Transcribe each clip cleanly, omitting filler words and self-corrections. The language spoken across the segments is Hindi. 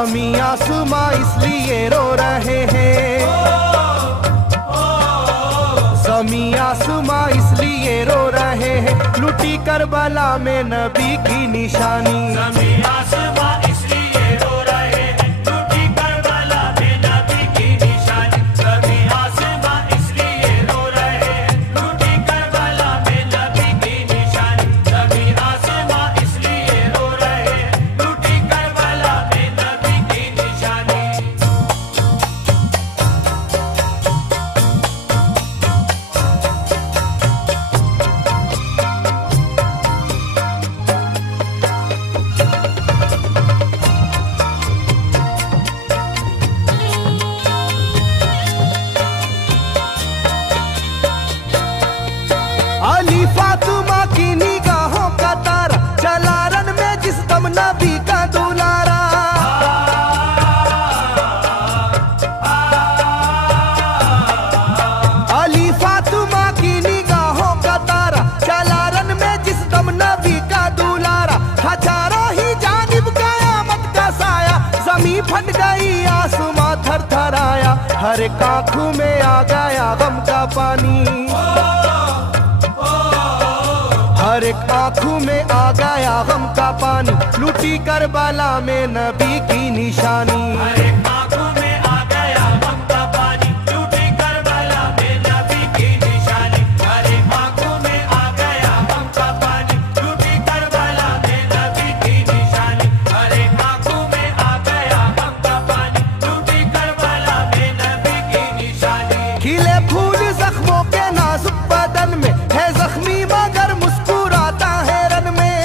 ज़मीं आसमां इसलिए रो रहे हैं, ज़मीं आसमां इसलिए रो रहे हैं, लुटी करबला में नबी की निशानी। ज़मीं आसमां इसलिए रो रहे हैं, लुटी करबला में नबी की निशानी। ज़मीं आसमां इसलिए रो रहे हैं, लुटी करबला में नबी की निशानी। ज़मीं आसमां इसलिए रो रहे हैं, लुटी करबला में नबी की निशानी। अली फातिमा की निगाहों का तारा, चला रन में जिस दम नबी का दुलारा। अली फातिमा की निगाहों का तारा, चला रन में जिस दम नबी का दुलारा। था चारों ही जानिब कयामत का साया, ज़मीं फट गई आसमां थर थर आया, हर एक आँखों में आ गया गम का पानी। हर एक आँखों में आ गया गम का पानी, लुटी करबला में नबी की निशानी। हर एक आँखों में आ गया गम का पानी, लुटी करबला में नबी की निशानी। हर एक आँखों में आ गया गम का पानी, लुटी करबला में नबी की निशानी। हर एक आँखों में आ गया गम का पानी, लुटी करबला में नबी की निशानी। खिले फूल जख्मों के नाजुक बदन में, है जख्मी मगर मुस्कुराता है रन में।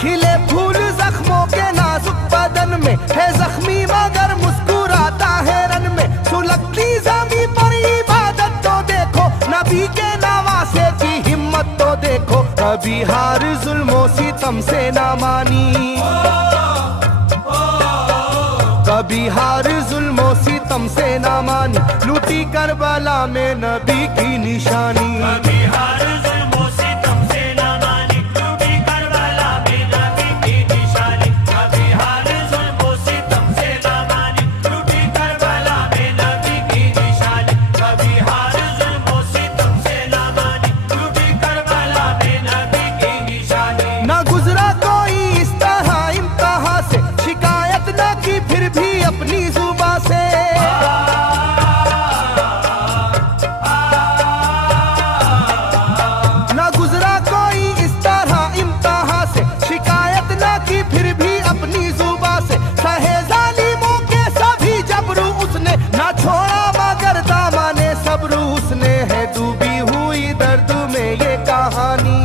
खिले फूल जख्मों के नाजुक बदन में, है जख्मी मगर मुस्कुराता है रन में। सुलगती ज़मीं पर इबादत तो देखो, नबी के नवासे की हिम्मत तो देखो। कभी हार जुल्मों सितम से ना मानी, कभी हार जुल्मों सितम से ना मानी, लुटी करबला में नबी की निशानी। कभी हार जुल्मों सितम से ना मानी, लुटी करबला में नबी की निशानी। कभी हार जुल्मों सितम से ना मानी, लुटी करबला में नबी की निशानी। कभी हार जुल्मों सितम से ना मानी, लुटी करबला में नबी की निशानी। ना गुजरा कोई इस तरह इम्तिहान से, शिकायत न की फिर भी अपनी जुबां से। ना गुजरा कोई इस तरह इम्तिहान से, शिकायत न की फिर भी अपनी जुबां से। सहे जालिमों के सभी जबरू उसने, ना छोड़ा मगर दामने सब्र उसने। है डूबी हुई दर्द में ये कहानी,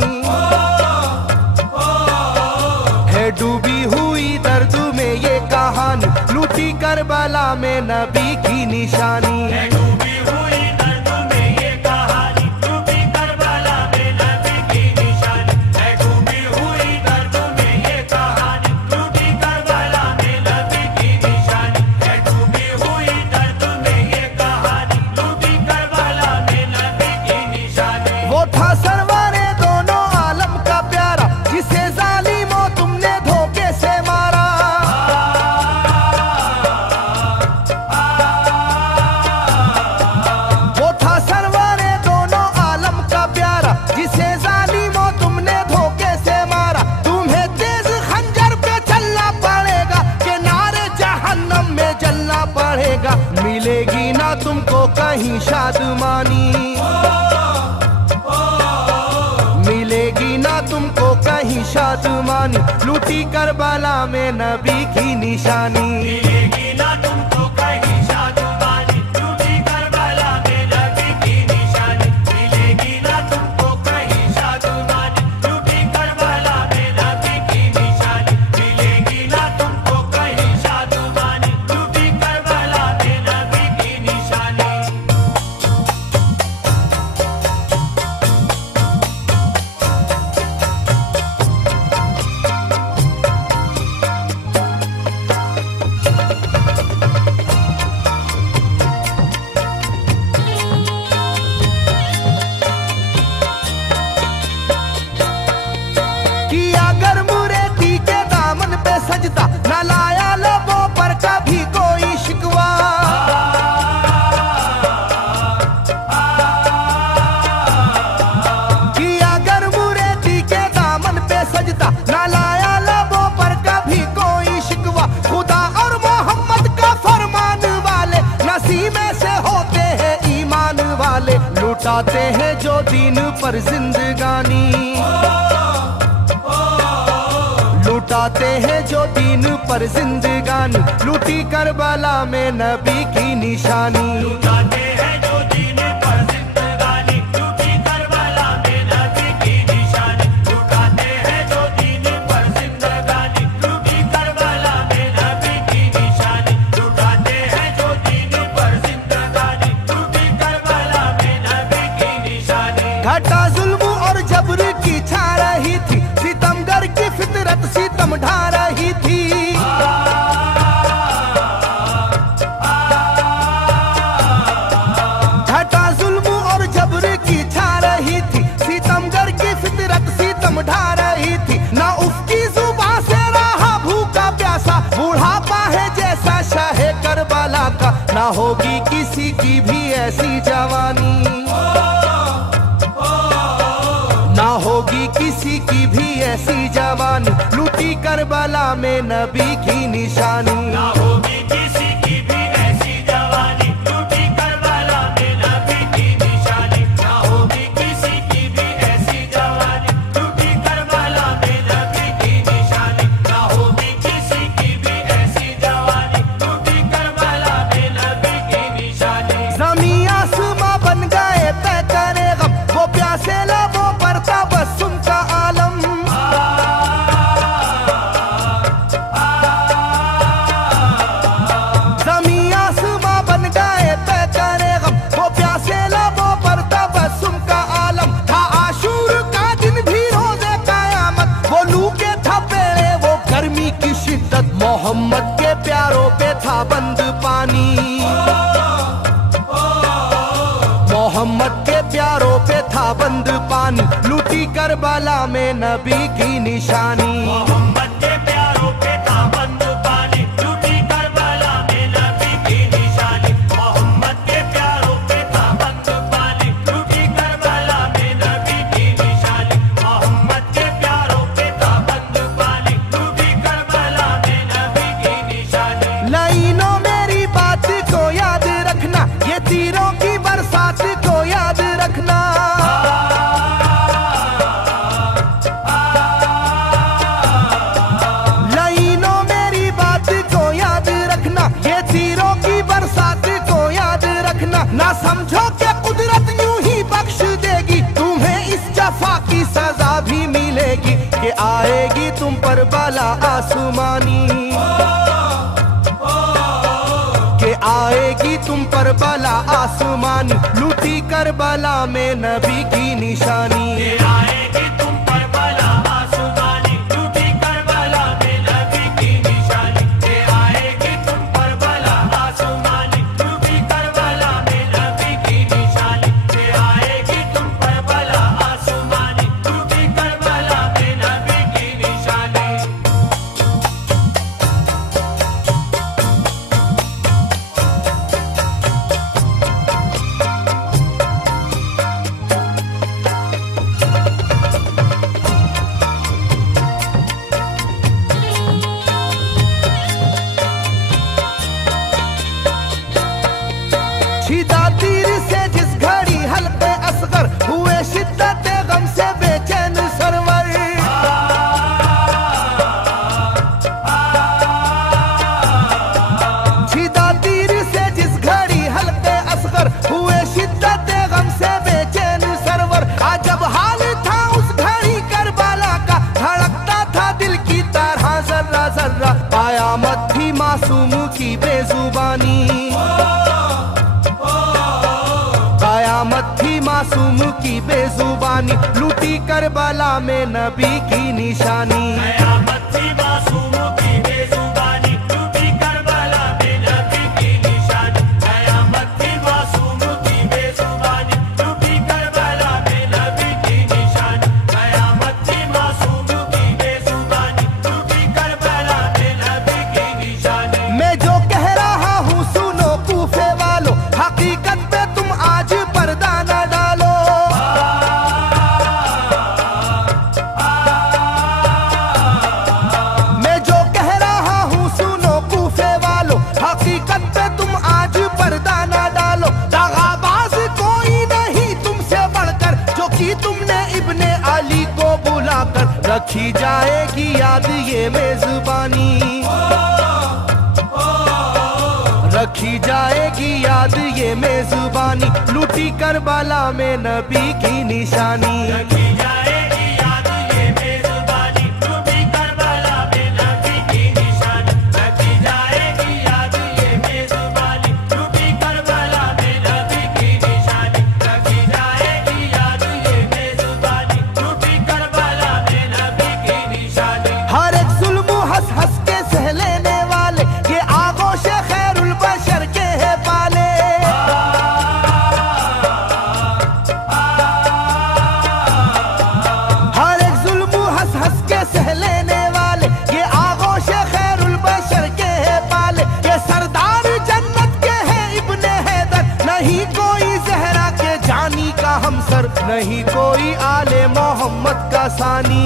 है डूबी हुई दर्द में ये कहानी, लुटी करबला में नबी की निशानी। है डूबी हुई दर्द में ये कहानी, लुटी करबला में नबी की निशानी। है डूबी हुई दर्द में ये कहानी, लुटी करबला में नबी की निशानी। है डूबी हुई दर्द में ये कहानी, लुटी करबला में नबी की निशानी। वो था सरवारे दोनों आलम का प्यारा, जिसे जालिमों तुमने धोखे से मारा। वो था सरवारे दोनों आलम का प्यारा, जिसे जालिमों तुमने धोखे से मारा। तुम्हें तेज खंजर पे चलना पड़ेगा, कि नारे जहन्नम में जलना पड़ेगा। मिलेगी ना तुमको कहीं शादमानी, मिलेगी ना तुमको कहीं शादमानी, लुटी करबला में नबी की निशानी। मिलेगी ना तुमको कहीं शादमानी, लुटी करबला में नबी की निशानी। मिलेगी ना तुमको कहीं शादमानी, लुटी करबला में नबी की निशानी। मिलेगी ना तुमको कहीं शादमानी, लुटी करबला में नबी की निशानी। लुटाते हैं जो दीन पर जिंदगानी, लुटाते हैं जो दीन पर जिंदगानी, लूटी करबला में नबी की निशानी। लुटाते हैं जो दीन पर जिंदगानी, लूटी करबला में नबी की निशानी। लुटाते हैं जो दीन पर जिंदगानी, लूटी करबला में नबी की निशानी। लुटाते हैं जो दीन पर जिंदगानी, लूटी करबला में नबी की निशानी। घटा जुल्म और जबर की छा रही थी, सितमगर की फितरत सितम ढा रही थी। घटा जुल्म और जबर की छा रही थी, सितमगर की फितरत सितम ढा रही थी। ना उसकी जुबां से रहा भूखा प्यासा, बुढ़ापा है जैसा शाहे करबला का, ना होगी किसी की भी ऐसी जवानी, ना होगी किसी की भी ऐसी जवानी, लूटी करबला में नबी की निशानी। ना होगी किसी की भी ऐसी जवानी, लूटी करबला में नबी की निशानी। ना होगी किसी की भी ऐसी जवानी, लूटी करबला में नबी की निशानी। ना होगी किसी की भी ऐसी जवानी, लूटी करबला में नबी की निशानी। ज़मीं आसमां बन गए तय करे गम, वो प्यासे लबों पर तबस्सुम का आलम। ज़मीं आसमां बन गए तय करे गम, वो प्यासे लबों पर तबस्सुम का आलम। था आशूर का दिन भी रोज़े क़यामत, वो लू के थपेड़े वो गर्मी की शिद्दत, मोहम्मद के प्यारों पे था बंद पानी, मोहम्मद के प्यारों पे था बंद पानी, लूटी करबला में नबी की निशानी। मोहम्मद के प्यारों पे था बंद पानी, लूटी करबला में नबी की निशानी। मोहम्मद के प्यारों पे था बंद पानी, लूटी करबला में नबी की निशानी। मोहम्मद के प्यारों पे था बंद पानी, लूटी करबला में नबी की निशानी। लाइनों मेरी बात को याद रखना, ये तीरों की बरसात को याद रखना। लाइनों मेरी बात को याद रखना, ये तीरों की बरसात को याद रखना। ना समझो कि कुदरत यूं ही बख्श देगी, तुम्हें इस जफा की सजा भी मिलेगी, कि आएगी तुम पर बला आसमानी, कि आएगी तुम पर बला आसमानी, लूटी करबला में नबी की निशानी। ये आएगी तुम पर बला आसमानी, लूटी करबला में नबी की निशानी। ये आएगी तुम पर बला आसमानी, लूटी करबला में नबी की निशानी। ये आएगी तुम पर बला आसमानी, लूटी करबला में नबी की निशानी। छिदा तीर से जिस घड़ी हल्के असगर, हुए शिद्दत गम से बेचैन सरवर। छिदा तीर से जिस घड़ी हल्के असगर, हुए शिद्दत गम से बेचैन सरवर। अजब हाल था उस घड़ी करबला का, धड़कता था दिल की तरह जर्रा जर्रा। कयामत थी मासूम की बेजुबानी, कयामत थी मासूम की बेजुबानी, लूटी करबला में नबी की निशानी। कयामत थी मासूम की बेजुबानी, लूटी करबला में नबी की निशानी। कयामत थी मासूम की बेजुबानी, लूटी करबला में नबी की निशानी। कयामत थी मासूम की बेजुबानी, लूटी करबला में नबी की निशानी। मैं जो कह रहा हूँ सुनो कूफे वालों, हकीकत पे तुम आज पर्दा न डालो। रखी जाएगी याद ये मेजबानी, रखी जाएगी याद ये मेजबानी, लूटी करबला में नबी की निशानी। रखी जाएगी याद ये मेजबानी, लूटी करबला में नबी की निशानी। रखी जाएगी याद ये मेजबानी, लूटी करबला में नबी की निशानी। रखी जाएगी याद ये मेजबानी, लूटी करबला में नबी की निशानी। हर एक जुल्म हंस हंस के सह लेने वाले ये आगोश खैरुल बशर के है पाले। हर एक जुल्म हंस हंस के सह लेने वाले ये आगोश खैरुल बशर के है पाले। ये सरदार जन्नत के है इब्ने हैदर, नहीं कोई जहरा के जानी का हमसर, नहीं कोई आले मोहम्मद का सानी,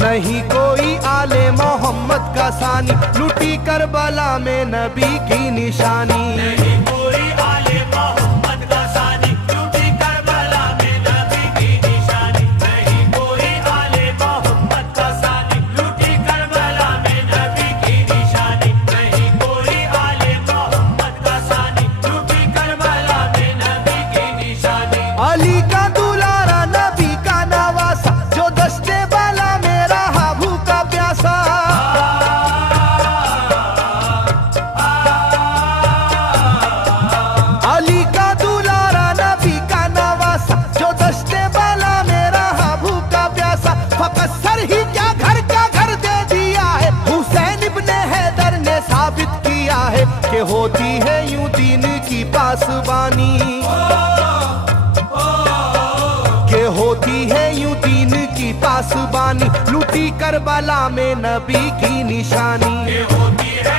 नहीं कोई आले मोहम्मद का सानी, लूटी करबला में नबी की निशानी। नहीं कोई आले मोहम्मद का सानी, लूटी करबला में नबी की निशानी। नहीं कोई आले मोहम्मद का सानी, लूटी करबला में नबी की निशानी। नहीं कोई आले मोहम्मद का सानी, लूटी करबला में नबी की निशानी। अली का दुलारा नबी का नवासा, जो दस्ते वाला में रहा भूखा प्यासा। अली का दुलारा नबी का नवासा, जो दस्ते वाला में रहा भूखा प्यासा। फकत सर ही क्या घर का घर दे दिया है, हुसैन इब्ने हैदर ने साबित किया है कि होती है यूं दीन की पासबानी, के होती है यूं दीन की पासबानी, लूटी करबला में नबी की निशानी। ये होती है